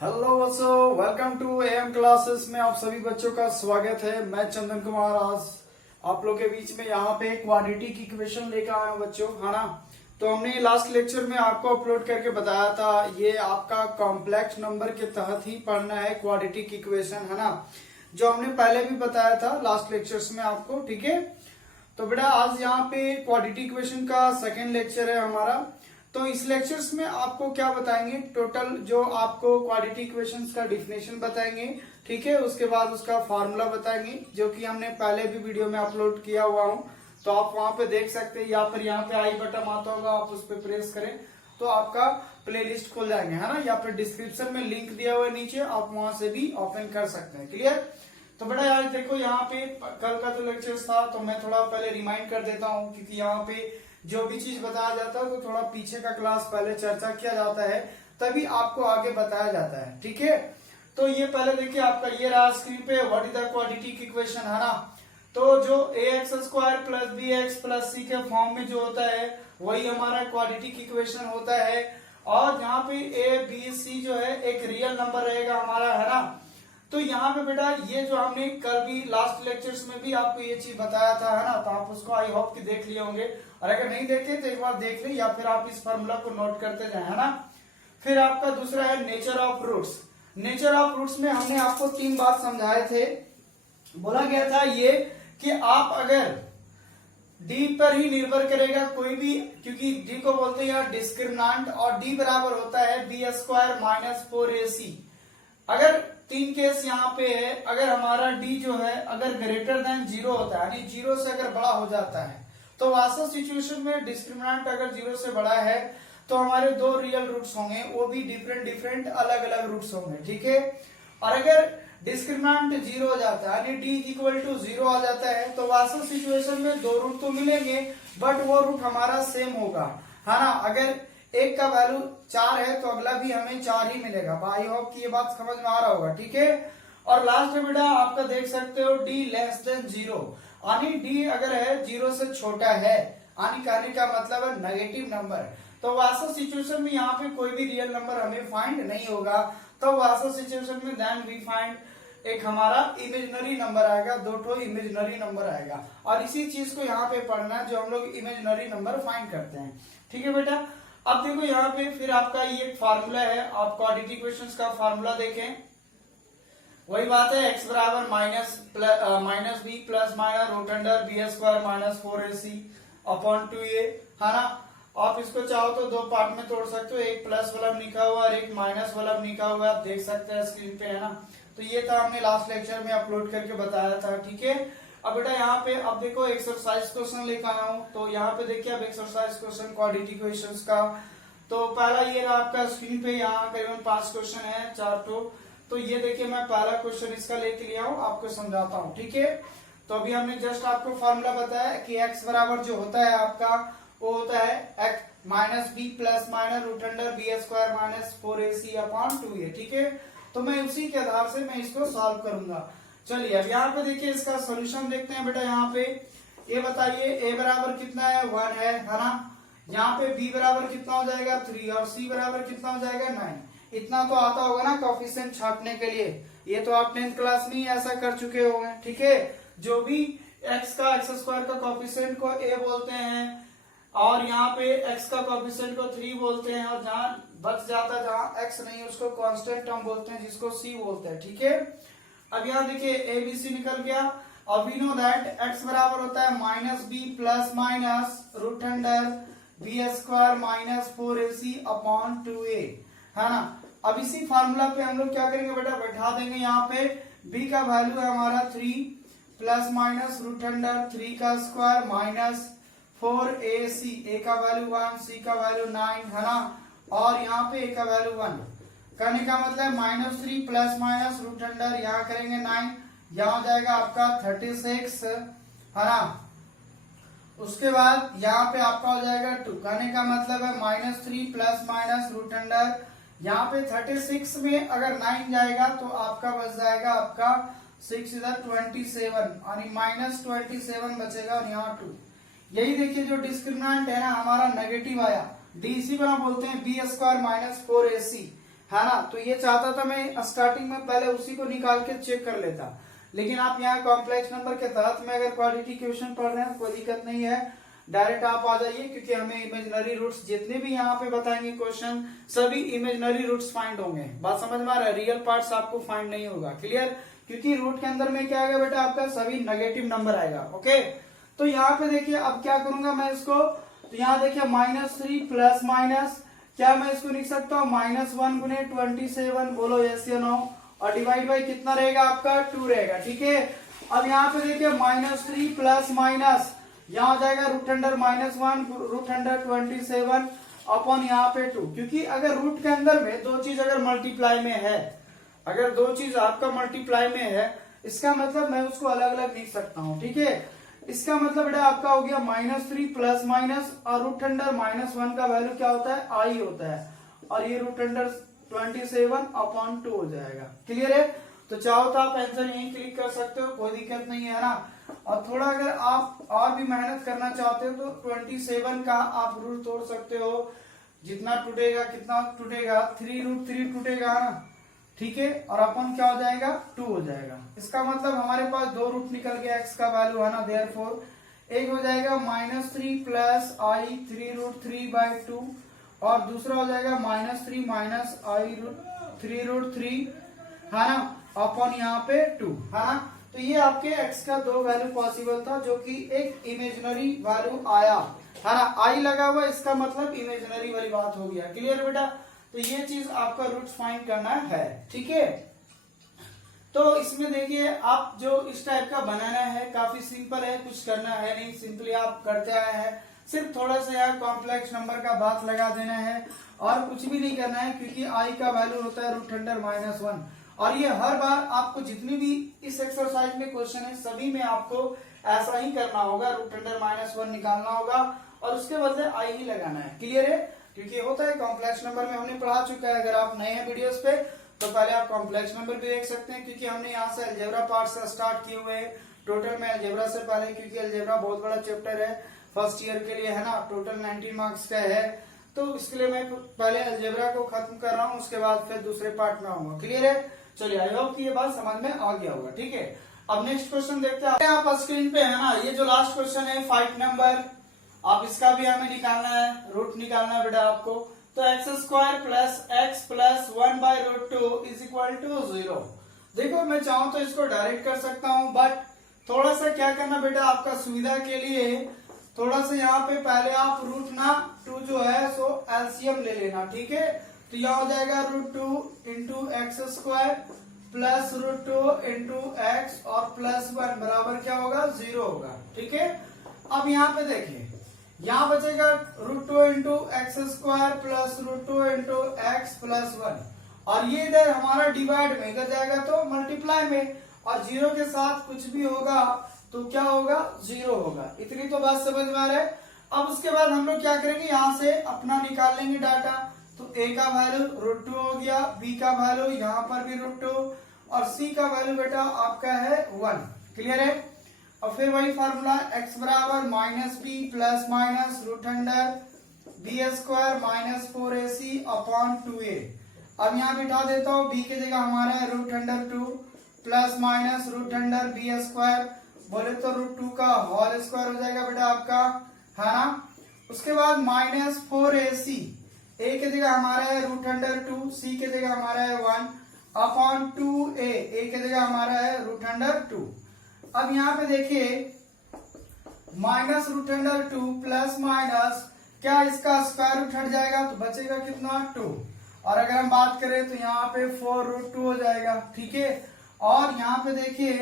Hello बच्चों, welcome to M classes में आप सभी बच्चों का स्वागत है। मैं चंदन कुमार आज आप लोग के बीच में यहाँ पे क्वाड्रेटिक इक्वेशन लेकर आया हूँ बच्चों, है ना। तो हमने लास्ट लेक्चर में आपको अपलोड करके बताया था, ये आपका कॉम्प्लेक्स नंबर के तहत ही पढ़ना है क्वाड्रेटिक इक्वेशन, है ना, जो हमने पहले भी बताया था लास्ट लेक्चर्स में आपको। ठीक है, तो बेटा आज यहाँ पे क्वाड्रेटिक इक्वेशन का सेकेंड लेक्चर है हमारा। तो इस लेक्चर्स में आपको क्या बताएंगे, टोटल जो आपको क्वाड्रेटिक इक्वेशंस का डिफिनेशन बताएंगे, ठीक है। उसके बाद उसका फार्मूला बताएंगे जो कि हमने पहले भी वीडियो में अपलोड किया हुआ हूँ, तो आप वहां पे देख सकते हैं, या फिर यहाँ पे आई बटन आता होगा, आप उस पर प्रेस करें तो आपका प्लेलिस्ट खुल जाएंगे, है ना, या फिर डिस्क्रिप्शन में लिंक दिया हुआ है नीचे, आप वहां से भी ओपन कर सकते हैं। क्लियर। तो बेटा यार देखो, यहाँ पे कल का जो लेक्चर था तो मैं थोड़ा पहले रिमाइंड कर देता हूँ, क्योंकि यहाँ पे जो भी चीज बताया जाता है तो थोड़ा पीछे का क्लास पहले चर्चा किया जाता है, तभी आपको आगे बताया जाता है। ठीक है, तो ये पहले देखिए आपका ये रहा स्क्रीन पे, what is the quadratic equation, है ना। तो जो ax² plus bx plus c के फॉर्म में जो होता है वही हमारा क्वाड्रेटिक इक्वेशन होता है। और यहाँ पे a b c जो है एक रियल नंबर रहेगा हमारा, है ना। तो यहाँ पे बेटा ये जो हमने कल भी लास्ट लेक्चर्स में भी आपको ये चीज बताया था, है ना, तो आप उसको आई होप कि देख लिए होंगे, और अगर नहीं देखे तो एक बार देख ले, या फिर आप इस फॉर्मूला को नोट करते जाए, है ना। फिर आपका दूसरा है nature of roots. Nature of roots में हमने आपको 3 बात समझाए थे। बोला गया था ये कि आप अगर डी पर ही निर्भर करेगा कोई भी, क्योंकि डी को बोलते हैं यार डिस्क्रिमिनेंट, और डी बराबर होता है b² माइनस 4ac। अगर 3 केस यहाँ पे है, अगर हमारा डी जो है अगर ग्रेटर देन 0 होता है, यानी 0 से अगर बड़ा हो जाता है, तो वास्तव सिचुएशन में डिस्क्रिमिनेंट अगर 0 से बड़ा है तो हमारे 2 रियल रूट्स होंगे, वो भी डिफरेंट अलग अलग रूट्स होंगे। ठीक है, और अगर डिस्क्रिमिनेंट 0 हो जाता है, यानी डी इक्वल टू 0 आ जाता है, तो वास्तव सिचुएशन में 2 रूट तो मिलेंगे, बट वो रूट हमारा सेम होगा, है ना। अगर एक का वैल्यू 4 है तो अगला भी हमें 4 ही मिलेगा। आई होप कि ये बात समझ में आ रहा होगा। ठीक है, और लास्ट में बेटा आपका देख सकते हो डी लेस देन 0, यानी डी अगर है 0 से छोटा है, यानी कहने का मतलब है नेगेटिव नंबर, तो वास्तव सिचुएशन में यहाँ पे कोई भी रियल नंबर हमें फाइंड नहीं होगा। तो वास्तव सिचुएशन में देन वी फाइंड एक हमारा इमेजिनरी नंबर आएगा, 2 इमेजिनरी नंबर आएगा, और इसी चीज को यहाँ पे पढ़ना जो हम लोग इमेजिनरी नंबर फाइंड करते हैं। ठीक है बेटा, अब देखो यहाँ पे फिर आपका ये एक फार्मूला है, आप क्वाड्रेटिक इक्वेशंस का फार्मूला देखें, वही बात है, x बराबर minus b plus minus root under b² minus 4ac upon 2a, है ना। आप इसको चाहो तो 2 पार्ट में तोड़ सकते हो, एक प्लस वाला लिखा हुआ और एक माइनस वाला लिखा हुआ, आप देख सकते हैं स्क्रीन पे, है ना। तो ये था हमने लास्ट लेक्चर में अपलोड करके बताया था। ठीक है, अब बेटा यहाँ पे अब देखो एक्सरसाइज क्वेश्चन लेकर आया हूँ, तो यहाँ पे देखिए अब एक्सरसाइज क्वेश्चन क्वाड्रेटिक इक्वेशंस का। तो पहला ये रहा आपका स्क्रीन पे, यहाँ करीबन 5 क्वेश्चन है, 4 तो ये देखिए मैं पहला क्वेश्चन इसका लेके लिया हूँ, आपको समझाता हूँ। ठीक है, तो अभी हमने जस्ट आपको फॉर्मूला बताया कि x बराबर जो होता है आपका वो होता है x minus b plus minus root under b² minus 4ac upon 2a। ठीक है, तो मैं उसी के आधार से मैं इसको सॉल्व करूंगा। चलिए अब यहाँ पे देखिए इसका सोल्यूशन देखते हैं बेटा। यहाँ पे ये बताइए a बराबर कितना है, 1 है ना। यहाँ पे b बराबर कितना हो जाएगा, 3, और c बराबर कितना हो जाएगा, 9। इतना तो आता होगा ना कोएफिशिएंट छापने के लिए, ये तो आप 10th क्लास में ही ऐसा कर चुके होंगे। ठीक है, जो भी x का कोएफिशिएंट को a बोलते हैं, और यहाँ पे x का कोएफिशिएंट को 3 बोलते हैं, और जहाँ बच जाता है जहाँ x नहीं उसको कांस्टेंट टर्म बोलते हैं, जिसको c बोलते हैं। ठीक है, अब यहाँ देखिए a b c निकल गया। अब वी नो दैट x बराबर होता है minus b plus minus root under b² minus 4ac upon 2a, है ना। अब इसी फार्मूला पे हम लोग क्या करेंगे बेटा, बैठा देंगे यहाँ पे b का वैल्यू है हमारा 3 प्लस माइनस रूट अंडर 3 का स्क्वायर माइनस 4ac, a का वैल्यू 1, c का वैल्यू 9, है ना, और यहाँ पे a का वैल्यू 1। करने का मतलब -3 प्लस माइनस रूट अंडर यहाँ करेंगे 9, यहाँ हो जाएगा आपका 36, है ना। उसके बाद यहाँ पे आपका हो जाएगा 2, कहने का मतलब है -3 प्लस माइनस रूट अंडर, यहाँ पे 36 में अगर 9 जाएगा तो आपका बच जाएगा आपका 6 इधर 27, यानी -27 बचेगा, और यहाँ 2। यही देखिए जो डिस्क्रिमिनेंट है ना हमारा नेगेटिव आया, डी इसी को बोलते हैं b² माइनस 4ac, है ना। तो ये चाहता था मैं स्टार्टिंग में पहले उसी को निकाल के चेक कर लेता, लेकिन आप यहाँ कॉम्प्लेक्स नंबर के तहत में अगर क्वाड्रेटिक इक्वेशन पढ़ रहे हैं कोई दिक्कत नहीं है, डायरेक्ट आप आ जाइए, क्योंकि हमें इमेजिनरी रूट्स जितने भी यहाँ पे बताएंगे क्वेश्चन सभी इमेजिनरी रूट्स फाइंड होंगे। बात समझ में आ रहा है, रियल पार्ट्स आपको फाइंड नहीं होगा। क्लियर, क्योंकि रूट के अंदर में क्या आएगा बेटा, आपका सभी नेगेटिव नंबर आएगा। ओके, तो यहाँ पे देखिए अब क्या करूंगा मैं इसको, तो यहाँ देखिए -3 प्लस माइनस, क्या मैं इसको लिख सकता हूँ -1 गुने 27, बोलो यस या नो, और डिवाइड बाई कितना रहेगा आपका 2 रहेगा। ठीक है, अब यहाँ पे देखिए -3 प्लस माइनस, यहाँ हो जाएगा root under -1 root under 27 upon यहाँ पे 2, क्योंकि अगर रूट के अंदर में दो चीज अगर मल्टीप्लाई में है, अगर दो चीज आपका मल्टीप्लाई में है, इसका मतलब मैं उसको अलग अलग लिख सकता हूँ। ठीक है, इसका मतलब बेटा आपका हो गया -3 प्लस माइनस, और रूट अंडर -1 का वैल्यू क्या होता है, आई होता है, और ये रूट अंडर 27 अपॉन 2 हो जाएगा। क्लियर है, तो चाहो तो आप आंसर यहीं क्लिक कर सकते हो, कोई दिक्कत नहीं है ना। और थोड़ा अगर आप और भी मेहनत करना चाहते हो तो 27 का आप रूट तोड़ सकते हो, जितना टूटेगा कितना टूटेगा, 3√3 टूटेगा ना। ठीक है, और अपन क्या हो जाएगा 2 हो जाएगा। इसका मतलब हमारे पास दो रूट निकल गया एक्स का वैल्यू है ना, देयरफॉर एक हो जाएगा -3 प्लस आई 3√3/2, और दूसरा हो जाएगा -3 माइनस आई 3√3 है ना, अपॉन यहाँ पे 2 है ना। तो ये आपके x का दो वैल्यू पॉसिबल था, जो कि एक इमेजिनरी वैल्यू आया है ना, आई लगा हुआ, इसका मतलब इमेजिनरी वाली बात हो गया। क्लियर बेटा, तो ये चीज आपका रूट्स फाइंड करना है। ठीक है, तो इसमें देखिए आप जो इस टाइप का बनाना है काफी सिंपल है, कुछ करना है नहीं, सिंपली आप करते आए हैं, सिर्फ थोड़ा सा यार कॉम्प्लेक्स नंबर का बात लगा देना है और कुछ भी नहीं करना है, क्योंकि आई का वैल्यू होता है रूट अंडर -1, और ये हर बार आपको जितनी भी इस एक्सरसाइज में क्वेश्चन है सभी में आपको ऐसा ही करना होगा, रूट अंडर -1 निकालना होगा और उसके बदले आई ही लगाना है। क्लियर है, क्योंकि होता है कॉम्प्लेक्स नंबर में हमने पढ़ा चुका है, अगर आप नए हैं वीडियोस पे तो पहले आप कॉम्प्लेक्स नंबर भी देख सकते हैं, क्योंकि हमने यहाँ से अलजेब्रा पार्ट से स्टार्ट किए हुए हैं टोटल में अलजेब्रा से पहले, क्योंकि अलजेब्रा बहुत बड़ा चैप्टर है फर्स्ट ईयर के लिए है ना, टोटल 19 मार्क्स का है, तो इसके लिए मैं पहले अलजेब्रा को खत्म कर रहा हूँ, उसके बाद फिर दूसरे पार्ट में आऊंगा। क्लियर है, चलिए आई होप कि ये बात समझ में आ गया होगा। ठीक है, अब नेक्स्ट क्वेश्चन देखते हैं। आप स्क्रीन पे है ना, ये जो लास्ट क्वेश्चन है 5 नंबर, आप इसका भी हमें निकालना है, रूट निकालना है बेटा आपको। तो x² plus x plus 1/√2 is equal to 0। देखो मैं चाहूं तो इसको डायरेक्ट कर सकता हूं, बट थोड़ा सा क्या करना बेटा आपका सुविधा के लिए, थोड़ा सा यहाँ पे पहले आप रूट ना 2 जो है सो एलसीएम ले लेना। ठीक है, तो यहाँ हो जाएगा √2 into x² plus √2 into x और प्लस 1 बराबर क्या होगा 0 होगा। ठीक है, अब यहाँ पे देखिए, यहाँ बचेगा √2 into x² plus √2 into x plus 1, और ये इधर हमारा डिवाइड में इधर जाएगा तो मल्टीप्लाई में, और 0 के साथ कुछ भी होगा तो क्या होगा 0 होगा। इतनी तो बात समझ में आ रहा है। अब उसके बाद हम लोग क्या करेंगे, यहाँ से अपना निकाल लेंगे डाटा, तो a का वैल्यू √2 हो गया, b का वैल्यू यहाँ पर भी √2, और c का वैल्यू बेटा आपका है 1। क्लियर है, और फिर वही फार्मूला x बराबर -b plus minus root under b² minus 4ac upon 2a। अब यहाँ बिठा देता हूँ, b की जगह हमारा है root under 2 plus minus root under b², बोले तो √2 का होल स्क्वायर हो जाएगा बेटा आपका, है ना। उसके बाद -4ac, a की जगह हमारा है रूट अंडर 2, c की जगह हमारा है 1 अपॉन 2a, a की जगह हमारा है रूट अंडर 2। अब यहाँ पे देखिए minus root under 2 plus minus, क्या इसका स्क्वायर रूट हट जाएगा तो बचेगा कितना 2, और अगर हम बात करें तो यहाँ पे 4√2 हो जाएगा। ठीक है, और यहाँ पे देखिए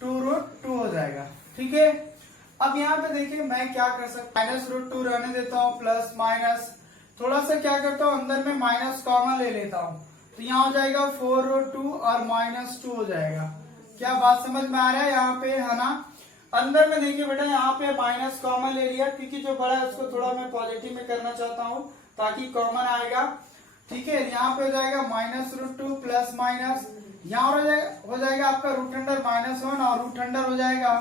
2√2 हो जाएगा। ठीक है, अब यहाँ पे देखिए मैं क्या कर सकता हूँ, -√2 रहने देता हूँ, प्लस माइनस थोड़ा सा क्या करता हूँ अंदर में माइनस कॉमन ले लेता हूँ, तो यहाँ हो जाएगा 4√2 और -2 हो जाएगा। क्या बात समझ में आ रहा है यहाँ पे, है ना। अंदर में देखिए बेटा यहाँ पे माइनस कॉमन ले लिया, क्योंकि जो बड़ा है उसको थोड़ा मैं पॉजिटिव में करना चाहता हूँ ताकि कॉमन आएगा। ठीक है, यहाँ पे हो जाएगा -√2 प्लस माइनस, यहाँ हो जाएगा आपका रूट अंडर -1 और रूट अंडर हो जाएगा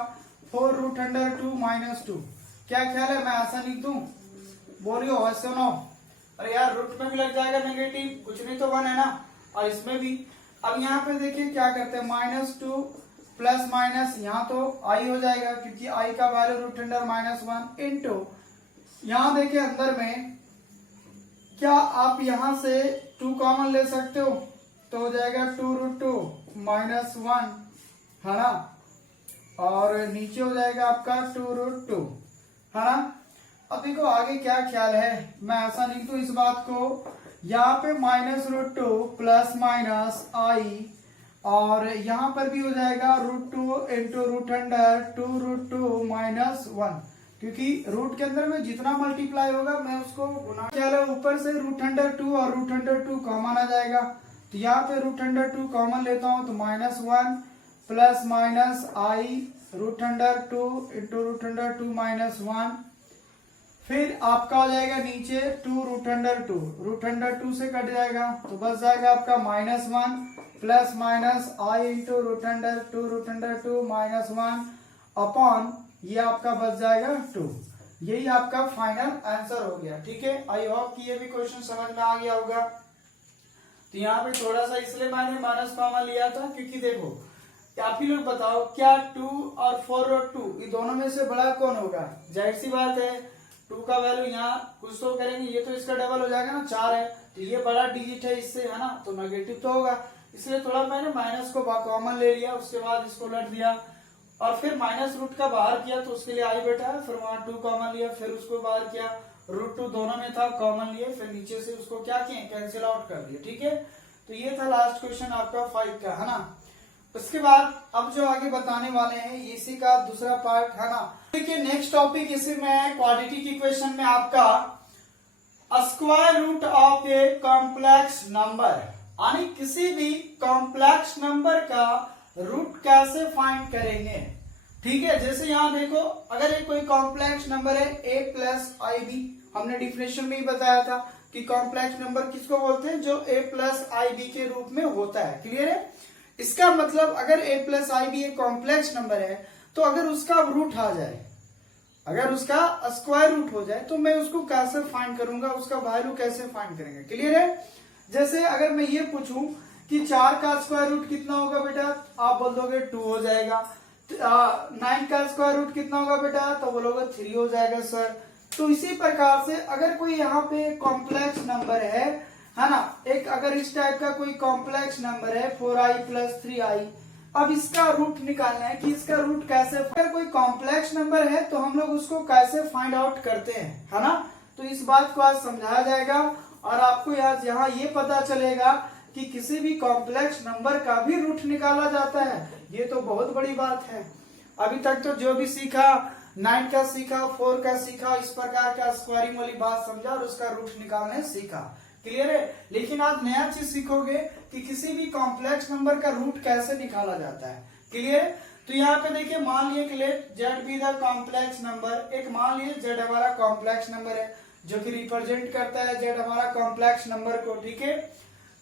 4√2 -2। क्या ख्याल है, मैं ऐसा लिख दूं, बोलियो वैसे नो, अरे यार रूट में भी लग जाएगा नेगेटिव, कुछ नहीं तो 1 है ना, और इसमें भी। अब यहाँ पे देखिए क्या करते हैं, -2 प्लस माइनस, यहाँ तो आई हो जाएगा क्योंकि आई का वैल्यू √1 इंटू, यहाँ देखिए अंदर में क्या आप यहां से 2 कॉमन ले सकते हो, तो हो जाएगा 2√2 -1 है ना, और नीचे हो जाएगा आपका 2√2 है ना। अब देखो आगे क्या ख्याल है, मैं ऐसा लिख दूं इस बात को, यहाँ पे -√2 प्लस माइनस आई, और यहाँ पर भी हो जाएगा √2 इंटू √2√2 -1, क्योंकि रूट के अंदर में जितना मल्टीप्लाई होगा मैं उसको गुना, ख्याल है ऊपर से √2 और √2 कॉमन आ जाएगा, तो यहाँ पे √2 कॉमन लेता हूं तो -1 प्लस माइनस आई √2 इंटू √2 -1, फिर आपका हो जाएगा नीचे 2√2 से कट जाएगा तो बच जाएगा आपका -1 plus minus i into √2 -1 upon, ये आपका बच जाएगा 2। यही आपका फाइनल आंसर हो गया। ठीक है, आई होप कि ये भी क्वेश्चन समझ में आ गया होगा। तो यहाँ पे थोड़ा सा इसलिए मैंने माइनस कॉमन लिया था क्योंकि देखो, आप ही लोग बताओ क्या 2 और 4√2 ये दोनों में से बड़ा कौन होगा? जाहिर सी बात है 2 का वैल्यू यहाँ कुछ तो करेंगे, ये तो इसका डबल हो जाएगा ना, 4 है, तो ये बड़ा डिजिट है इससे, है ना, तो नेगेटिव तो होगा, इसलिए थोड़ा मैंने माइनस को कॉमन ले लिया, उसके बाद इसको लट दिया और फिर माइनस रूट का बाहर किया तो उसके लिए आई बैठा है, फिर वहां 2 कॉमन लिया, फिर उसको बाहर किया, √2 दोनों में था कॉमन लिए, फिर नीचे से उसको क्या किए, कैंसिल आउट कर दिया। ठीक है, तो ये था लास्ट क्वेश्चन आपका 5 का, है ना। उसके बाद अब जो आगे बताने वाले हैं इसी का दूसरा पार्ट, है ना। देखिए नेक्स्ट टॉपिक इसी में है क्वाड्रेटिक इक्वेशन में आपका square root of a complex number, यानी किसी भी कॉम्प्लेक्स नंबर का रूट कैसे फाइंड करेंगे। ठीक है, जैसे यहाँ देखो अगर एक कोई कॉम्प्लेक्स नंबर है a प्लस आई बी, हमने डिफिनेशन में ही बताया था कि कॉम्प्लेक्स नंबर किसको बोलते हैं, जो a प्लस आई बी के रूप में होता है। क्लियर है, इसका मतलब अगर a प्लस आई बी एक कॉम्प्लेक्स नंबर है तो अगर उसका रूट आ जाए, अगर उसका स्क्वायर रूट हो जाए तो मैं उसको कैसे फाइंड करूंगा, उसका वैल्यू कैसे फाइंड करेंगे। क्लियर है, जैसे अगर मैं ये पूछूं कि 4 का स्क्वायर रूट कितना होगा बेटा, आप बोल दोगे 2 हो जाएगा। 9 का स्क्वायर रूट कितना होगा बेटा, तो बोलोगे 3 हो जाएगा सर। तो इसी प्रकार से अगर कोई यहाँ पे कॉम्प्लेक्स नंबर है ना, एक अगर इस टाइप का कोई कॉम्प्लेक्स नंबर है 4i प्लस 3i, अब इसका रूट निकालना है कि इसका रूट कैसे, अगर कोई कॉम्प्लेक्स नंबर है तो हम लोग उसको कैसे फाइंड आउट करते हैं, है ना। तो इस बात को आज समझाया जाएगा और आपको यहाँ ये पता चलेगा कि किसी भी कॉम्प्लेक्स नंबर का भी रूट निकाला जाता है। ये तो बहुत बड़ी बात है। अभी तक तो जो भी सीखा, 9 का सीखा, 4 का सीखा, इस प्रकार का स्क्वायरिंग वाली बात समझा और उसका रूट निकालने सीखा। क्लियर है, लेकिन आप नया चीज सीखोगे कि किसी भी कॉम्प्लेक्स नंबर का रूट कैसे निकाला जाता है। क्लियर है, तो यहाँ पे देखिए मान लिए कि let z be the complex number, एक मान लिए जेड हमारा कॉम्प्लेक्स नंबर है जो कि रिप्रेजेंट करता है जेड हमारा कॉम्प्लेक्स नंबर को। ठीक है,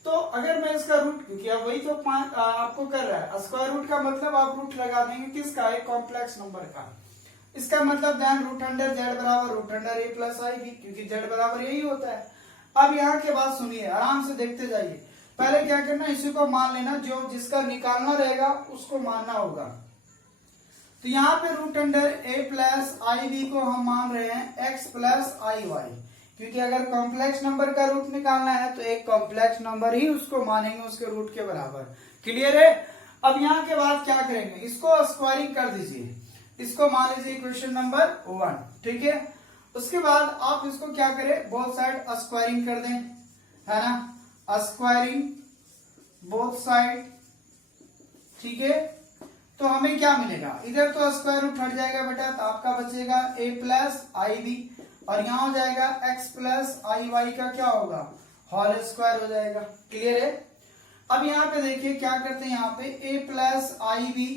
तो अगर मैं इसका रूट, क्योंकि अब वही तो आपको कर रहा है, स्क्वायर रूट का मतलब आप रूट लगा देंगे किसका, एक कॉम्प्लेक्स नंबर का। इसका मतलब ध्यान √z बराबर √a प्लस आई बी, क्योंकि z बराबर यही होता है। अब यहाँ के बाद सुनिए, आराम से देखते जाइए। पहले क्या करना, इसी को मान लेना, जो जिसका निकालना रहेगा उसको मानना होगा। तो यहाँ पे √a प्लस आई बी को हम मान रहे हैं x प्लस आई वाई, क्योंकि अगर कॉम्प्लेक्स नंबर का रूट निकालना है तो एक कॉम्प्लेक्स नंबर ही उसको मानेंगे उसके रूट के बराबर। क्लियर है, अब यहाँ के बाद क्या करेंगे, इसको स्क्वायरिंग कर दीजिए, इसको मान लीजिए इक्वेशन नंबर 1। ठीक है, उसके बाद आप इसको क्या करें, बोथ साइड स्क्वायरिंग कर दें, है ना, स्क्वायरिंग बोथ साइड। ठीक है, तो हमें क्या मिलेगा, इधर तो स्क्वायर रूट हट जाएगा बेटा, तो आपका बचेगा a प्लस आई बी, और यहाँ हो जाएगा x प्लस आई वाई का क्या होगा, होल स्क्वायर हो जाएगा। क्लियर है, अब यहाँ पे देखिए क्या करते हैं, यहाँ पे a प्लस आई बी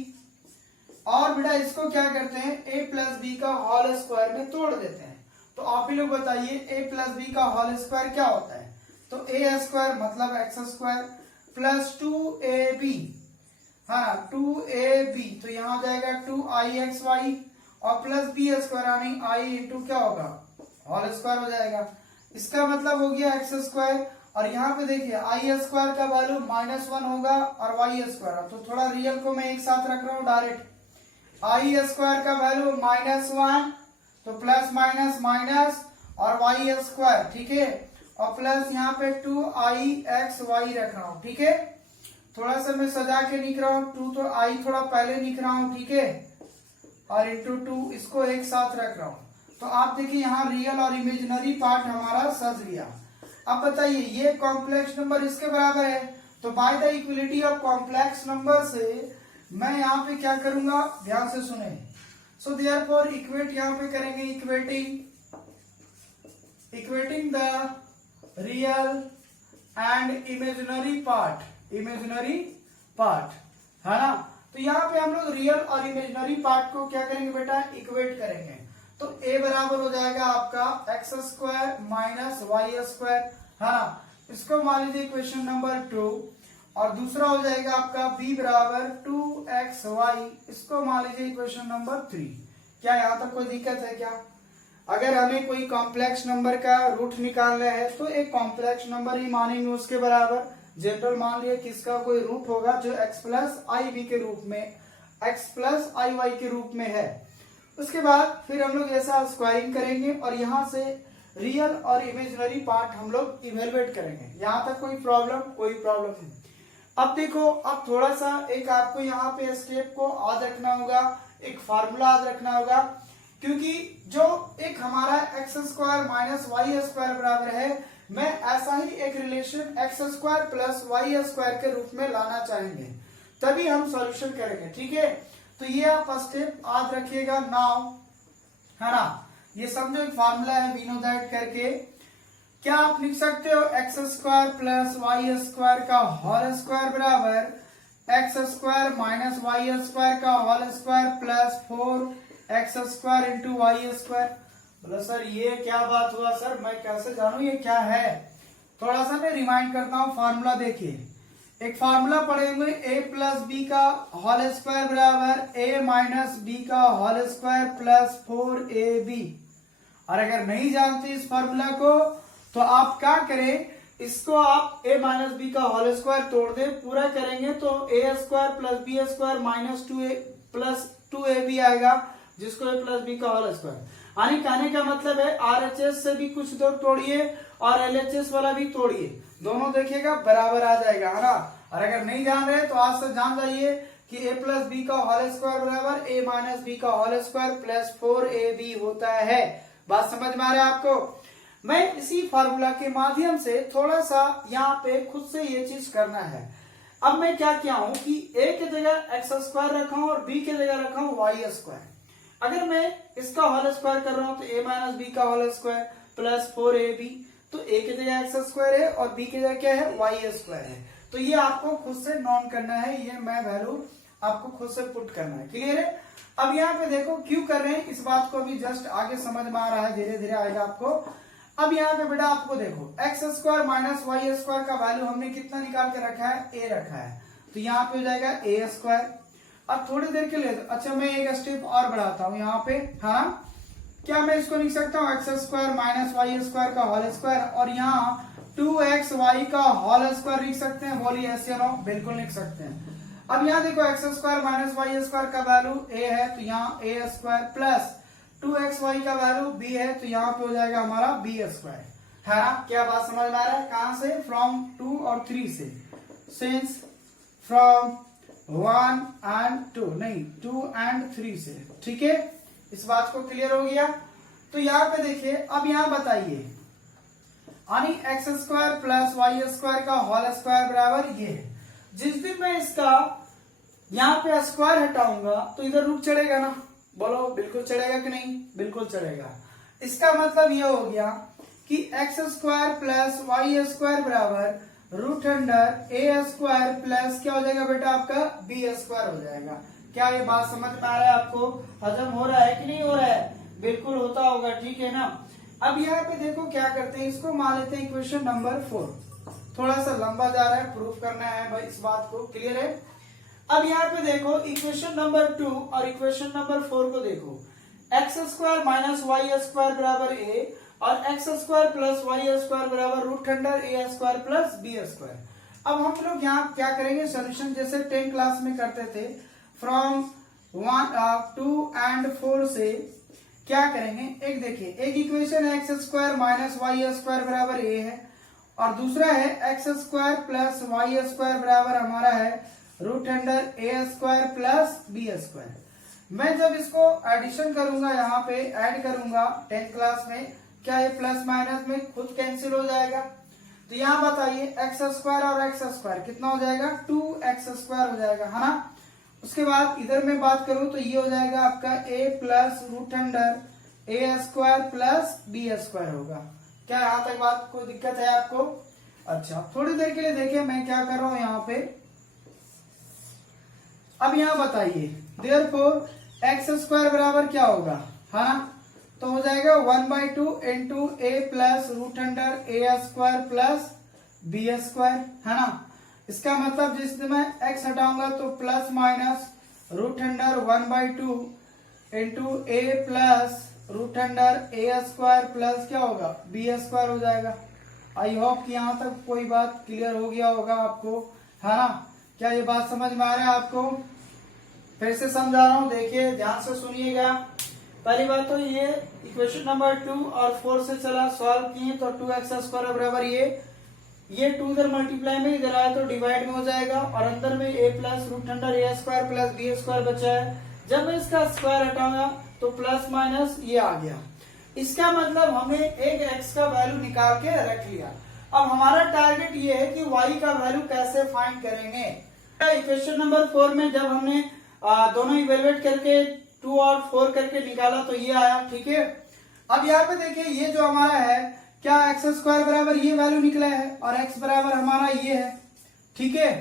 और बेटा इसको क्या करते हैं, a प्लस बी का होल स्क्वायर में तोड़ देते हैं। तो आप ही लोग बताइए a प्लस बी का होल स्क्वायर क्या होता है, तो a स्क्वायर मतलब x स्क्वायर प्लस 2ab, हाँ 2ab, तो यहाँ हो जाएगा 2ixy और प्लस बी स्क्वायर यानी i इंटू क्या होगा, होल स्क्वायर हो जाएगा। इसका मतलब हो गया एक्स स्क्वायर। और यहाँ पे देखिए आई स्क्वायर का वैल्यू -1 होगा और वाई स्क्वायर, तो थोड़ा रियल को मैं एक साथ रख रहा हूँ डायरेक्ट। आई स्क्वायर का वैल्यू -1 तो प्लस माइनस माइनस और वाई स्क्वायर, ठीक है, और प्लस यहाँ पे 2ixy रख रहा हूँ, ठीक है। थोड़ा सा मैं सजा के लिख रहा हूँ, 2 तो आई थोड़ा पहले लिख रहा हूँ, ठीक है, और इंटू 2 इसको एक साथ रख रहा हूँ। तो आप देखिए यहाँ रियल और इमेजिनरी पार्ट हमारा सज गया। अब बताइए ये कॉम्प्लेक्स नंबर इसके बराबर है, तो by the equality of complex number से मैं यहाँ पे क्या करूंगा, ध्यान से सुने। सो देयरफॉर इक्वेट यहाँ पे करेंगे, equating the real and imaginary part, है ना। तो यहाँ पे हम लोग रियल और इमेजिनरी पार्ट को क्या करेंगे बेटा, इक्वेट करेंगे। तो a बराबर हो जाएगा आपका x square minus y square, है ना। इसको मान लीजिए इक्वेशन नंबर 2, और दूसरा हो जाएगा आपका b बराबर 2xy, इसको मान लीजिए इक्वेशन नंबर 3। क्या यहाँ तक कोई दिक्कत है क्या? अगर हमें कोई कॉम्प्लेक्स नंबर का रूट निकालना है तो एक कॉम्प्लेक्स नंबर ही मानेंगे उसके बराबर। जनरल मान लिया किसका कोई रूट होगा जो x प्लस आई बी के रूप में, x प्लस आई वाई के रूप में है। उसके बाद फिर हम लोग ऐसा स्क्वायरिंग करेंगे और यहाँ से रियल और इमेजिनरी पार्ट हम लोग इवेलुएट करेंगे। यहाँ तक कोई प्रॉब्लम नहीं। अब देखो, अब थोड़ा सा एक आपको यहाँ पे स्टेप को याद रखना होगा, एक फार्मूला याद रखना होगा, क्योंकि जो एक हमारा x square minus y square बराबर है, मैं ऐसा ही एक relation x square plus y square के रूप में लाना चाहेंगे, तभी हम सॉल्यूशन करेंगे, ठीक है। तो ये आप स्टेप याद रखिएगा नाउ, है ना। ये समझो एक फार्मूला है वी नो दैट करके। क्या आप लिख सकते हो x square plus y square का होल स्क्वायर बराबर x square minus y square का whole square plus 4x square into y square. बोला सर ये क्या बात हुआ सर, मैं कैसे जानूं ये क्या है? थोड़ा सा मैं रिमाइंड करता हूँ फार्मूला। देखिए एक फार्मूला पढ़ेंगे, a प्लस बी का होल स्क्वायर बराबर a माइनस बी का होल स्क्वायर प्लस 4ab। और अगर नहीं जानते इस फार्मूला को तो आप क्या करें, इसको आप a माइनस बी का होल स्क्वायर तोड़ दे, पूरा करेंगे तो a square plus b square minus 2a plus 2ab आएगा, जिसको a प्लस बी का होल स्क्वायर। यानी कहने का मतलब है RHS से भी कुछ दो तोड़िए और LHS वाला भी तोड़िए, दोनों देखिएगा बराबर आ जाएगा, है ना। और अगर नहीं जान रहे तो आज से जान जाइए कि a प्लस बी का होल स्क्वायर बराबर a माइनस बी का होल स्क्वायर प्लस 4ab होता है। बात समझ में आ रहा है आपको? मैं इसी फार्मूला के माध्यम से थोड़ा सा यहाँ पे खुद से ये चीज करना है। अब मैं क्या किया हूं कि a की जगह एक्स स्क्वायर रखा हूं और b की जगह रखा हूं वाई स्क्वायर। अगर मैं इसका होल स्क्वायर कर रहा हूं तो a माइनस बी का होल स्क्वायर प्लस 4ab, तो a की जगह एक्स स्क्वायर है और b की जगह क्या है, वाई स्क्वायर है। तो ये आपको खुद से नोट करना है, ये मैं वैल्यू आपको खुद से पुट करना है। क्लियर है? अब यहाँ पे देखो क्यों कर रहे हैं इस बात को अभी जस्ट आगे समझ में आ रहा है, धीरे धीरे आएगा आपको। अब यहाँ पे बेटा आपको देखो x square minus y square का वैल्यू हमने कितना निकाल के रखा है, a रखा है, तो यहाँ पे हो जाएगा a स्क्वायर। अब थोड़ी देर के लिए अच्छा मैं एक स्टेप और बढ़ाता हूँ यहाँ पे, हाँ। क्या मैं इसको लिख सकता हूँ x square minus y square का होल स्क्वायर और यहाँ 2xy का होल स्क्वायर लिख सकते हैं? बोलिए यस या नो? बिल्कुल लिख सकते हैं। अब यहाँ देखो x square minus y square का वैल्यू a है, तो यहाँ a स्क्वायर प्लस 2xy का वैल्यू b है, तो यहाँ पे हो जाएगा हमारा b स्क्वायर, है ना। क्या बात समझ में आ रहा है? कहां से? फ्रॉम 2 और 3 से, सिंस फ्रॉम 1 एंड 2 नहीं 2 एंड 3 से, ठीक है। इस बात को क्लियर हो गया? तो यहाँ पे देखिए, अब यहाँ बताइए यानी x square plus y square का होल स्क्वायर बराबर ये है। जिस दिन मैं इसका यहाँ पे स्क्वायर हटाऊंगा तो इधर रूट चढ़ेगा ना? बोलो बिल्कुल चढ़ेगा कि नहीं? बिल्कुल चढ़ेगा। इसका मतलब ये हो गया कि x square plus y square बराबर root under a square plus क्या हो जाएगा बेटा आपका बी स्क्वायर हो जाएगा। क्या ये बात समझ में आ रहा है आपको? हजम हो रहा है कि नहीं हो रहा है? बिल्कुल होता होगा, ठीक है ना। अब यहाँ पे देखो क्या करते हैं, इसको मान लेते हैं इक्वेशन नंबर 4। थोड़ा सा लंबा जा रहा है, प्रूफ करना है भाई इस बात को, क्लियर है। अब यहाँ पे देखो इक्वेशन नंबर 2 और इक्वेशन नंबर 4 को देखो, x square minus y square बराबर a और x square plus y square बराबर root under a square plus b square. अब हम लोग यहाँ क्या करेंगे, सोल्यूशन जैसे 10 क्लास में करते थे, फ्रॉम 1 2 एंड 4 से क्या करेंगे, एक देखिए, एक इक्वेशन है x square minus y square बराबर ए है, और दूसरा है x square plus y square बराबर हमारा है root under a square plus b square. मैं जब इसको एडिशन करूंगा, यहाँ पे ऐड करूंगा 10th क्लास में, क्या ये प्लस माइनस में खुद कैंसिल हो जाएगा। तो यहाँ बताइए एक्स स्क्वायर और एक्स स्क्वायर कितना हो जाएगा, 2x स्क्वायर हो जाएगा, है ना। उसके बाद इधर में बात करूं तो ये हो जाएगा आपका a plus root under a square plus b square होगा। क्या यहाँ तक बात कोई दिक्कत है आपको? अच्छा, थोड़ी देर के लिए देखिए मैं क्या कर रहा हूं यहाँ पे। अब यहाँ बताइए, देयरफॉर एक्स स्क्वायर बराबर क्या होगा, है ना, तो हो जाएगा 1/2 into a plus root under a square plus b square, है ना। इसका मतलब जिसमें मैं x हटाऊंगा तो plus minus root under 1/2 into a plus root under a square plus क्या होगा, बी स्क्वायर हो जाएगा। आई होप कि यहाँ तक कोई बात क्लियर हो गया होगा आपको, है ना। क्या ये बात समझ में आ रहा है आपको? फिर से समझा रहा हूँ, देखिए ध्यान से सुनिएगा। पहली बात तो ये इक्वेशन नंबर 2 और 4 से चला सॉल्व किए तो 2x स्क्वायर बराबर ये 2 इधर मल्टीप्लाई में इधर आया तो डिवाइड में हो जाएगा, और अंदर में a plus root under a square plus b square बचा है। जब मैं इसका स्क्वायर हटाऊंगा तो प्लस माइनस ये आ गया। इसका मतलब हमने एक x का वैल्यू निकाल के रख लिया। अब हमारा टारगेट ये है कि y का वैल्यू कैसे फाइंड करेंगे। इक्वेशन नंबर 4 में जब हमने दोनों इवेलुएट करके 2 और 4 करके निकाला तो ये आया, ठीक है। अब यहाँ पे देखिए ये जो हमारा है, क्या एक्स स्क्वायर बराबर ये वैल्यू निकला है और एक्स बराबर हमारा ये है, ठीक है।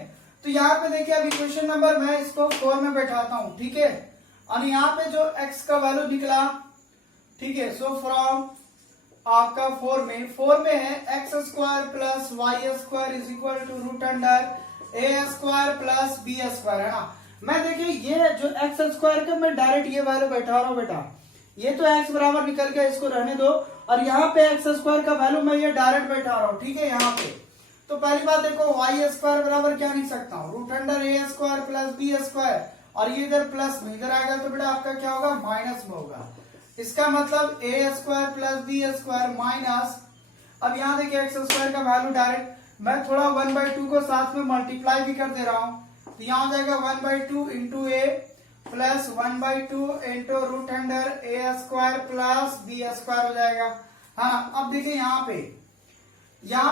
तो यहाँ पे देखिए अब इक्वेशन नंबर मैं इसको 4 में बैठाता हूँ, ठीक है, और यहाँ पे जो एक्स का वैल्यू निकला, ठीक है, सो फ्रॉम आपका 4 में है x square plus y square is equal to root under a square plus b square, है ना। मैं देखिए ये जो एक्स स्क्वायर का मैं डायरेक्ट ये वैल्यू बैठा रहा हूँ बेटा, ये तो एक्स बराबर निकल गया, इसको रहने दो, और यहाँ पे एक्स स्क्वायर का वैल्यू मैं ये डायरेक्ट बैठा रहा हूँ, ठीक है। यहाँ पे तो पहली बात देखो वाई स्क्वायर बराबर क्या लिख सकता हूँ, root under a square plus b square, और ये इधर प्लस में इधर आएगा तो बेटा आपका क्या होगा, माइनस में होगा। इसका मतलब a square plus b square minus, अब यहाँ देखिए एक्स स्क्वायर का वैल्यू डायरेक्ट मैं थोड़ा 1/2 को साथ में मल्टीप्लाई भी कर दे रहा हूँ, तो यहाँ हो जाएगा 1/2 into a plus 1/2 into root under a square plus b square हो जाएगा। हाँ, अब देखिए यहाँ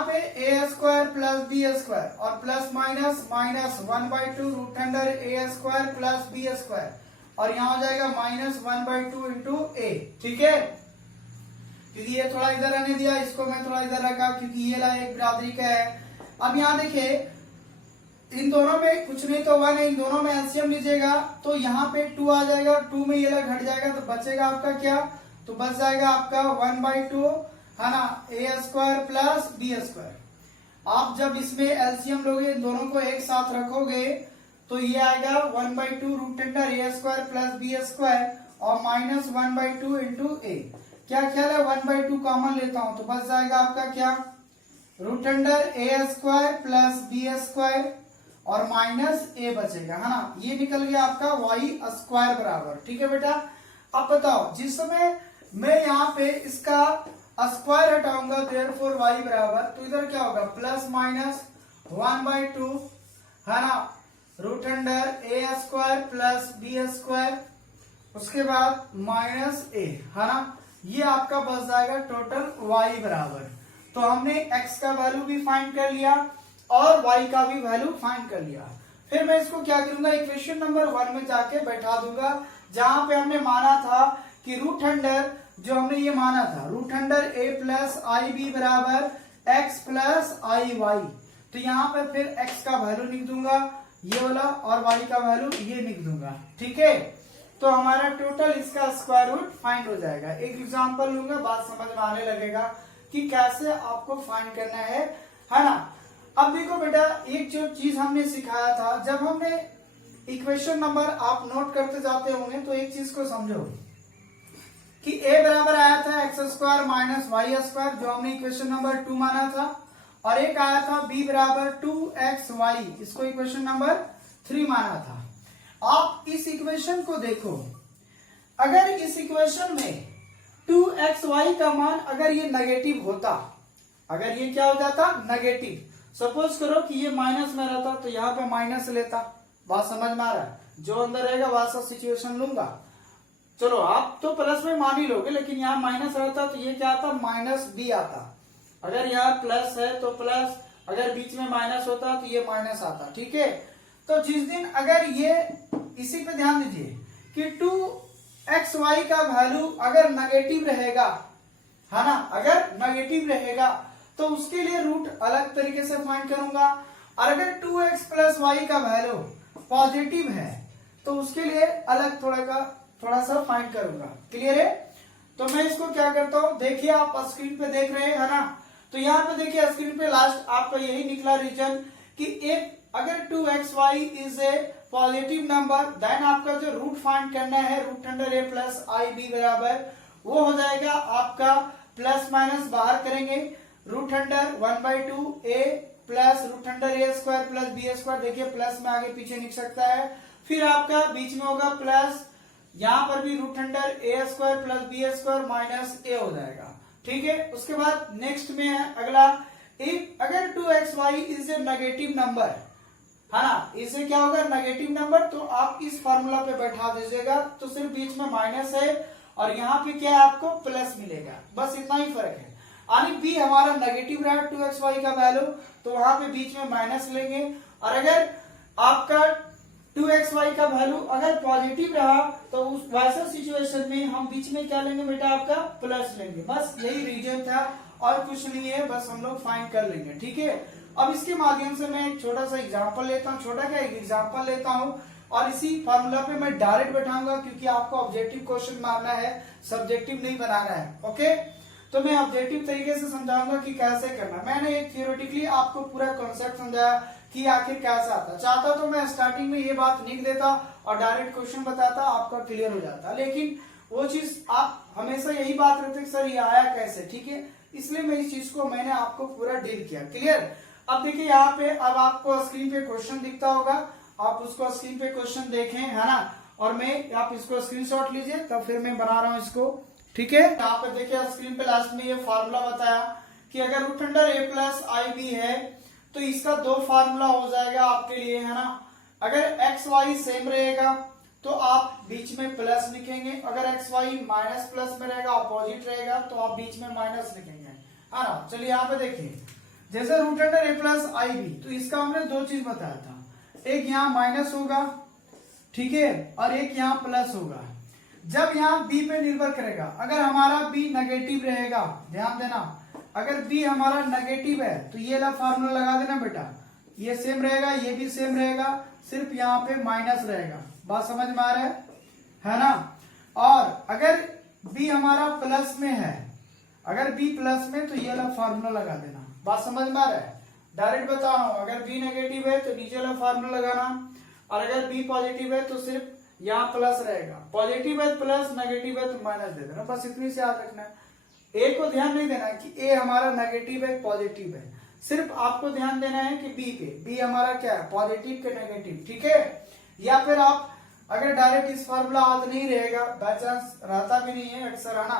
पे a square plus b square और plus minus minus 1/2 root under a square plus b square, और यहाँ हो जाएगा माइनस 1/2 इंटू ए, ठीक है। क्योंकि ये थोड़ा इधर रहने दिया, इसको मैं थोड़ा इधर रखा क्योंकि ये ला एक बराबरी का है। अब यहाँ देखिए इन दोनों में कुछ नहीं तो 1 है, इन दोनों में एलसीएम लीजिएगा तो यहाँ पे 2 आ जाएगा, 2 में ये लग घट जाएगा तो बचेगा आपका क्या, तो बच जाएगा आपका 1/2, है ना, ए स्क्वायर प्लस बी स्क्वायर। आप जब इसमें एलसीएम लोगे इन दोनों को एक साथ रखोगे तो ये आएगा 1/2 root under a square plus b square और माइनस 1/2 इंटू ए। क्या ख्याल है, 1/2 कॉमन लेता हूं तो बच जाएगा आपका क्या, root under a square plus b square और माइनस ए बचेगा, है ना। ये निकल गया आपका वाई स्क्वायर बराबर, ठीक है बेटा। अब बताओ जिस समय मैं यहाँ पे इसका स्क्वायर हटाऊंगा देयरफॉर वाई बराबर, तो इधर क्या होगा, प्लस माइनस 1/2, है ना, root under a square plus b square, उसके बाद माइनस ए, है ना। ये आपका बच जाएगा टोटल वाई बराबर। तो हमने एक्स का वैल्यू भी फाइंड कर लिया और y का भी वैल्यू फाइंड कर लिया। फिर मैं इसको क्या करूंगा, इक्वेशन नंबर 1 में जाके बैठा दूंगा, जहां पे हमने माना था कि रूट अंडर, जो हमने ये माना था root under a plus i b बराबर x प्लस आई वाई, तो यहाँ पे फिर x का वैल्यू लिख दूंगा ये वाला और y का वैल्यू ये लिख दूंगा, ठीक है। तो हमारा टोटल इसका स्क्वायर रूट फाइंड हो जाएगा। एक एग्जांपल लूंगा, बात समझ में आने लगेगा कि कैसे आपको फाइंड करना है ना। अब देखो बेटा, एक जो चीज हमने सिखाया था, जब हमने इक्वेशन नंबर आप नोट करते जाते होंगे तो एक चीज को समझो, कि a बराबर आया था x square minus y square, जो हमने इक्वेशन नंबर 2 माना था, और एक आया था b बराबर 2xy, इसको इक्वेशन नंबर 3 माना था। आप इस इक्वेशन को देखो, अगर इस इक्वेशन में 2xy का मान अगर ये नेगेटिव होता, अगर ये क्या हो जाता नेगेटिव, सपोज करो कि ये माइनस में रहता तो यहाँ पे माइनस लेता, बात समझ में आ रहा है, जो अंदर रहेगा वैसा सिचुएशन लूंगा। चलो आप तो प्लस में मान ही लोगे, लेकिन यहाँ माइनस रहता तो ये क्या आता माइनस बी आता, अगर यहाँ प्लस है तो प्लस, अगर बीच में माइनस होता तो ये माइनस आता, ठीक है। तो जिस दिन अगर ये, इसी पे ध्यान दीजिए कि 2xy का वैल्यू अगर नेगेटिव रहेगा, है ना, अगर नेगेटिव रहेगा तो उसके लिए रूट अलग तरीके से फाइंड करूंगा, और अगर 2x प्लस वाई का वैल्यू पॉजिटिव है तो उसके लिए अलग थोड़ा सा फाइंड करूंगा। क्लियर है? तो मैं इसको क्या करता हूं, देखिए आप स्क्रीन पे देख रहे हैं ना, तो यहाँ पे देखिए स्क्रीन पे लास्ट आपका यही निकला रीजन कि एक अगर 2xy is a positive number, then आपका जो रूट फाइंड करना है root under a plus i b बराबर वो हो जाएगा आपका प्लस माइनस बाहर करेंगे root under 1/2 a plus root under a square plus b square, देखिए प्लस में आगे पीछे निकल सकता है, फिर आपका बीच में होगा प्लस, यहाँ पर भी root under a square plus b square minus a हो जाएगा, ठीक है। उसके बाद नेक्स्ट में है अगला, एक अगर 2xy is A negative number, है ना, इसे क्या होगा नेगेटिव नंबर, तो आप इस फॉर्मूला पे बैठा दीजिएगा, तो सिर्फ बीच में माइनस है और यहाँ पे क्या है आपको प्लस मिलेगा, बस इतना ही फर्क है। यानी b हमारा नेगेटिव रहा 2xy का वैल्यू, तो वहां पे बीच में माइनस लेंगे, और अगर आपका 2xy का वैल्यू अगर पॉजिटिव रहा तो उस वैसा सिचुएशन में हम बीच में क्या लेंगे बेटा आपका प्लस लेंगे, बस यही रीजन था और कुछ नहीं है, बस हम लोग फाइंड कर लेंगे, ठीक है। अब इसके माध्यम से मैं एक छोटा सा एग्जांपल लेता हूँ, छोटा क्या एक एग्जांपल लेता हूँ, और इसी फार्मूला पे मैं डायरेक्ट बैठाऊंगा, क्योंकि आपको ऑब्जेक्टिव क्वेश्चन मारना है, सब्जेक्टिव नहीं बनाना है, ओके। तो मैं ऑब्जेक्टिव तरीके से समझाऊंगा कि कैसे करना। मैंने एक थियोरेटिकली आपको पूरा कॉन्सेप्ट समझाया कि आखिर कैसा आता, चाहता तो मैं स्टार्टिंग में ये बात लिख देता और डायरेक्ट क्वेश्चन बताता, आपका क्लियर हो जाता, लेकिन वो चीज आप हमेशा यही बात रहती सर ये आया कैसे, ठीक है, इसलिए मैं इस चीज को मैंने आपको पूरा डील किया, क्लियर। अब देखिए यहाँ पे, अब आपको स्क्रीन पे क्वेश्चन दिखता होगा, आप उसको स्क्रीन पे क्वेश्चन देखें, है ना, और मैं आप इसको स्क्रीनशॉट लीजिए, तब फिर मैं बना रहा हूँ इसको, ठीक है। यहाँ पे देखिए स्क्रीन पे लास्ट में ये फार्मूला बताया कि अगर root under a plus i b है तो इसका दो फार्मूला हो जाएगा आपके लिए, है ना। अगर एक्स वाई सेम रहेगा तो आप बीच में प्लस लिखेंगे, अगर एक्स वाई माइनस प्लस में रहेगा अपोजिट रहेगा तो आप बीच में माइनस लिखेंगे, है ना। चलिए यहाँ पे देखिए, जैसे root under a plus i b, तो इसका हमने दो चीज बताया था, एक यहाँ माइनस होगा, ठीक है, और एक यहाँ प्लस होगा। जब यहाँ b पे निर्भर करेगा, अगर हमारा b नेगेटिव रहेगा, ध्यान देना, अगर b हमारा नेगेटिव है तो ये वाला फार्मूला लगा देना बेटा, ये सेम रहेगा, ये भी सेम रहेगा, सिर्फ यहाँ पे माइनस रहेगा, बात समझ में आ रहा है ना। और अगर b हमारा प्लस में है, अगर b प्लस में तो ये वाला फार्मूला लगा देना, बात समझ में आ रहा है। डायरेक्ट बता रहा हूं, अगर b नेगेटिव है तो नीचे वाला फार्मूला लगाना, और अगर b पॉजिटिव है तो सिर्फ यहाँ प्लस रहेगा, पॉजिटिव है प्लस, नेगेटिव है तो माइनस दे देना, बस इतनी से याद रखना है। ए को ध्यान नहीं देना कि ए हमारा नेगेटिव है पॉजिटिव है, सिर्फ आपको ध्यान देना है कि बी पे, बी हमारा क्या है पॉजिटिव के नेगेटिव, ठीक है। या फिर आप अगर डायरेक्ट इस फार्मूला याद नहीं रहेगा, बाय चांस रहता भी नहीं है अक्सर, है ना,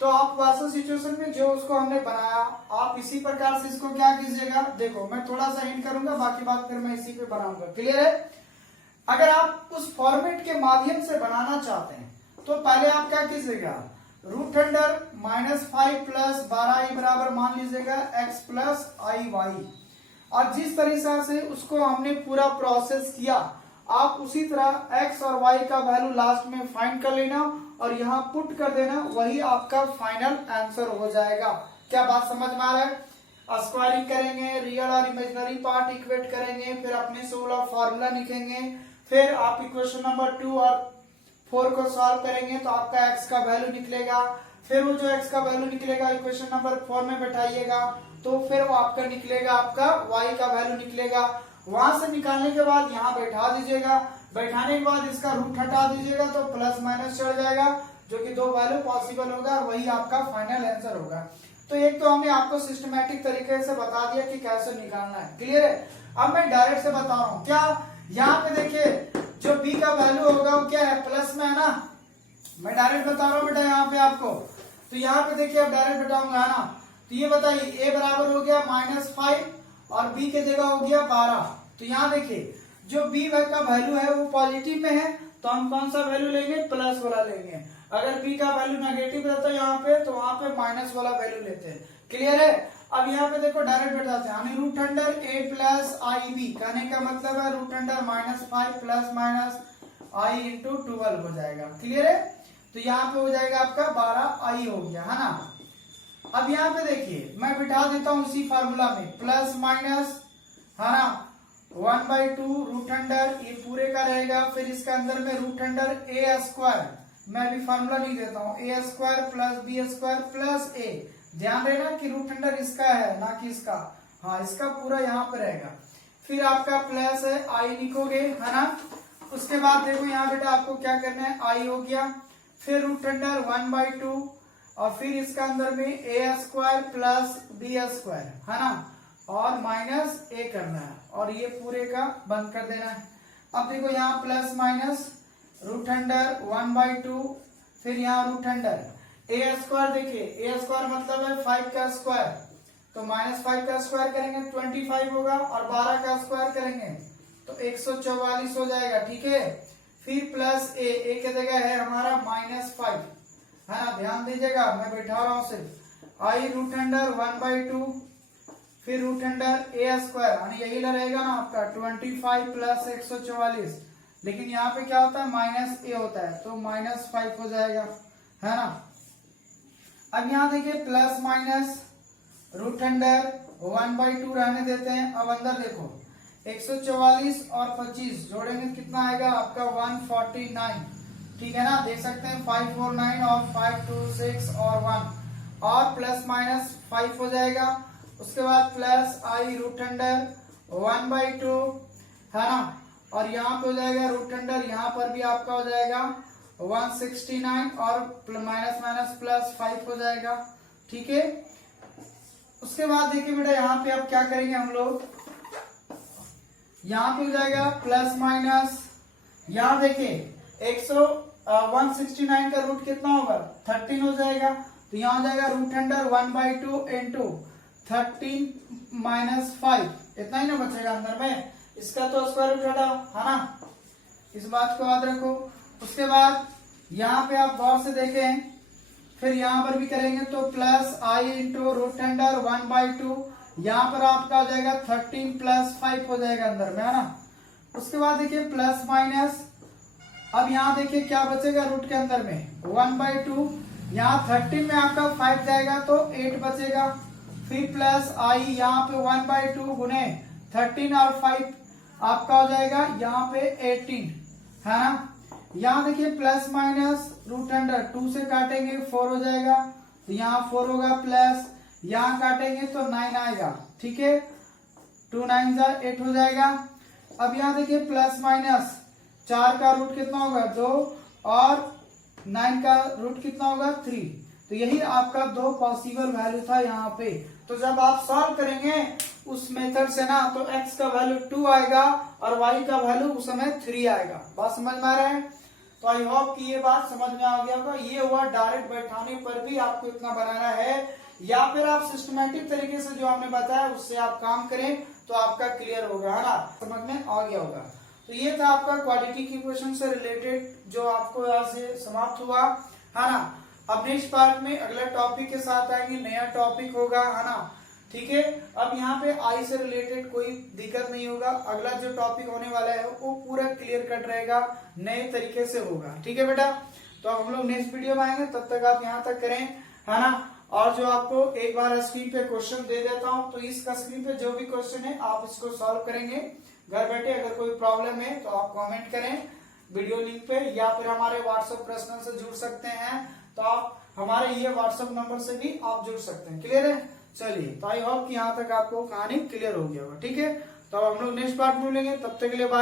तो आप वैसा सिचुएशन में जो उसको हमने बनाया, आप इसी प्रकार से इसको क्या कीजिएगा, देखो मैं थोड़ा सा हिंट करूंगा, बाकी बात फिर मैं इसी पे बनाऊंगा, क्लियर है। अगर आप उस फॉर्मेट के माध्यम से बनाना चाहते हैं तो पहले आप क्या कीजिएगा, रूट अंडर -5 प्लस 12i बराबर मान लीजिएगा x प्लस आई वाई, और जिस तरीके से उसको हमने पूरा प्रोसेस किया, आप उसी तरह x और y का वैल्यू लास्ट में फाइंड कर लेना और यहाँ पुट कर देना, वही आपका फाइनल आंसर हो जाएगा। क्या बात समझ में आ रहा है। स्क्वायरिंग करेंगे, रियल और इमेजिनरी पार्ट इक्वेट करेंगे, फिर अपने से वाला फॉर्मूला लिखेंगे, फिर आप इक्वेशन नंबर 2 और 4 को सॉल्व करेंगे तो आपका x का वैल्यू निकलेगा, फिर वो जो x का वैल्यू निकलेगा इक्वेशन नंबर 4 में बैठाइएगा, तो फिर वो आपका निकलेगा, आपका y का वैल्यू निकलेगा। वहां से निकालने के बाद यहाँ बैठा दीजिएगा, बैठाने के बाद इसका रूट हटा दीजिएगा तो प्लस माइनस चढ़ जाएगा, जो कि 2 वैल्यू पॉसिबल होगा, वही आपका फाइनल आंसर होगा। तो एक तो हमने आपको सिस्टमैटिक तरीके से बता दिया कि कैसे निकालना है, क्लियर है। अब मैं डायरेक्ट से बता रहा हूं, क्या यहाँ पे देखिए जो b का वैल्यू होगा वो क्या है, प्लस में है ना। मैं डायरेक्ट बता रहा हूँ बेटा यहाँ पे आपको, तो यहाँ पे देखिए अब डायरेक्ट बताऊंगा है ना। तो ये बताइए a बराबर हो गया -5 और b की जगह हो गया 12। तो यहाँ देखिए जो b का वैल्यू है वो पॉजिटिव में है, तो हम कौन सा वैल्यू लेंगे, प्लस वाला लेंगे। अगर b का वैल्यू नेगेटिव रहता है यहाँ पे, तो वहां पे माइनस वाला वैल्यू लेते हैं, क्लियर है। अब यहाँ पे देखो डायरेक्ट बताते हैं, हमें root under a plus i b, कहने का मतलब है root under -5 plus minus i into 12 हो जाएगा, क्लियर है। तो यहाँ पे हो जाएगा आपका 12 आई हो गया, है ना। अब यहाँ पे देखिए मैं बिठा देता हूँ इसी फार्मूला में, प्लस माइनस है ना 1/2 रूट अंडर, ये पूरे का रहेगा, फिर इसके अंदर में रूट अंडर ए स्क्वायर, मैं भी फार्मूला नहीं देता हूँ, a square plus b square plus a, ध्यान रहना कि रूट अंडर इसका है ना कि इसका, हाँ इसका पूरा यहाँ पे रहेगा। फिर आपका प्लस है, आई लिखोगे है ना। उसके बाद देखो यहाँ बेटा आपको क्या करना है, आई हो गया, फिर रूट अंडर 1/2 और फिर इसका अंदर में ए स्क्वायर प्लस बी स्क्वायर है ना, और माइनस ए करना है, और ये पूरे का बंद कर देना है। अब देखो यहाँ प्लस माइनस रूट अंडर 1/2, फिर यहाँ रूट अंडर ए स्क्वायर, देखिए ए स्क्वायर मतलब है 5 का स्क्वायर, तो -5 का स्क्वायर करेंगे 25 होगा, और 12 का स्क्वायर करेंगे तो 144 हो जाएगा, ठीक है। फिर प्लस ए की जगह है हमारा -5 है ना, ध्यान दीजिएगा मैं बैठा रहा हूँ सिर्फ, आई रूट अंडर 1/2, फिर रूट अंडर ए स्क्वायर, यानी यही रहेगा ना आपका 25 प्लस 144, लेकिन यहाँ पे क्या होता है माइनस ए होता है, तो -5 हो जाएगा, है ना। अब यहाँ देखिए प्लस माइनस रूट अंडर 1/2 रहने देते हैं। अब अंदर देखो 144 और 25 जोड़ेंगे कितना आएगा आपका 149, ठीक है ना, देख सकते हैं 549 और 526 और 1, और प्लस माइनस 5 हो जाएगा। उसके बाद प्लस आई रूट अंडर 1/2 है ना, और यहाँ पे हो जाएगा रूट अंडर, यहाँ पर भी आपका हो जाएगा 169 और माइनस माइनस प्लस 5 हो जाएगा, ठीक है। उसके बाद देखिए बेटा यहाँ पे अब क्या करेंगे हम लोग, यहाँ पे हो जाएगा प्लस माइनस, यहाँ देखिए 169 का रूट कितना होगा 13 हो जाएगा, तो यहाँ हो जाएगा रूट अंडर 1/2 इंटू 13 माइनस 5, इतना ही ना बचेगा अंदर में, इसका तो स्क्वायर रूट हटाओ है ना, इस बात को याद रखो। उसके बाद यहाँ पे आप गौर से देखें, फिर यहाँ पर भी करेंगे तो प्लस आई इंटू रूट अंडर 1/2, यहाँ पर आपका हो जाएगा 13 प्लस 5 हो जाएगा अंदर में, है ना। उसके बाद देखिए प्लस माइनस, अब यहाँ देखिए क्या बचेगा रूट के अंदर में 1/2, यहाँ 13 में आपका 5 जाएगा तो 8 बचेगा, फिर प्लस आई यहाँ पे 1/2 गुने 13 और 5 आपका हो जाएगा यहाँ पे 18, है ना। यहाँ देखिए प्लस माइनस रूट अंडर 2 से काटेंगे 4 हो जाएगा, तो यहाँ 4 होगा, प्लस यहाँ काटेंगे तो 9 आएगा, ठीक है, 2 9 8 हो जाएगा। अब यहाँ देखिए प्लस माइनस 4 का रूट कितना होगा 2, और 9 का रूट कितना होगा 3, तो यही आपका 2 पॉसिबल वैल्यू था यहाँ पे। तो जब आप सॉल्व करेंगे उस मेथड से ना, तो x का वैल्यू 2 आएगा और y का वैल्यू उस समय 3 आएगा। बात समझ में आ रहा है? तो आई होप कि ये बात समझ में आ गया होगा। ये हुआ डायरेक्ट बैठाने पर भी आपको इतना बनाना है, या फिर आप सिस्टमैटिक तरीके से जो हमने बताया उससे आप काम करें तो आपका क्लियर होगा, है ना, समझ में आ गया होगा। तो ये था आपका क्वाड्रेटिक इक्वेशन से रिलेटेड जो आपको यहाँ से समाप्त हुआ, है ना। अब नेक्स्ट पार्ट में अगला टॉपिक के साथ आएंगे, नया टॉपिक होगा, है ना, ठीक है। अब यहाँ पे आई से रिलेटेड कोई दिक्कत नहीं होगा, अगला जो टॉपिक होने वाला है वो पूरा क्लियर कट रहेगा, नए तरीके से होगा, ठीक है बेटा। तो अब हम लोग नेक्स्ट वीडियो में आएंगे, तब तक आप यहाँ तक करें, है ना। और जो आपको एक बार स्क्रीन पे क्वेश्चन दे देता हूँ, तो इस स्क्रीन पे जो भी क्वेश्चन है आप इसको सॉल्व करेंगे घर बैठे। अगर कोई प्रॉब्लम है तो आप कमेंट करें वीडियो लिंक पे, या फिर हमारे व्हाट्सएप पर्सनल से जुड़ सकते हैं, तो आप हमारे ये व्हाट्सएप नंबर से भी आप जुड़ सकते हैं। क्लियर है? चलिए, तो आई होप कि यहाँ तक आपको कहानी क्लियर हो गया होगा, ठीक है। तो हम लोग नेक्स्ट पार्ट में मिलेंगे, तब तक के लिए बाय।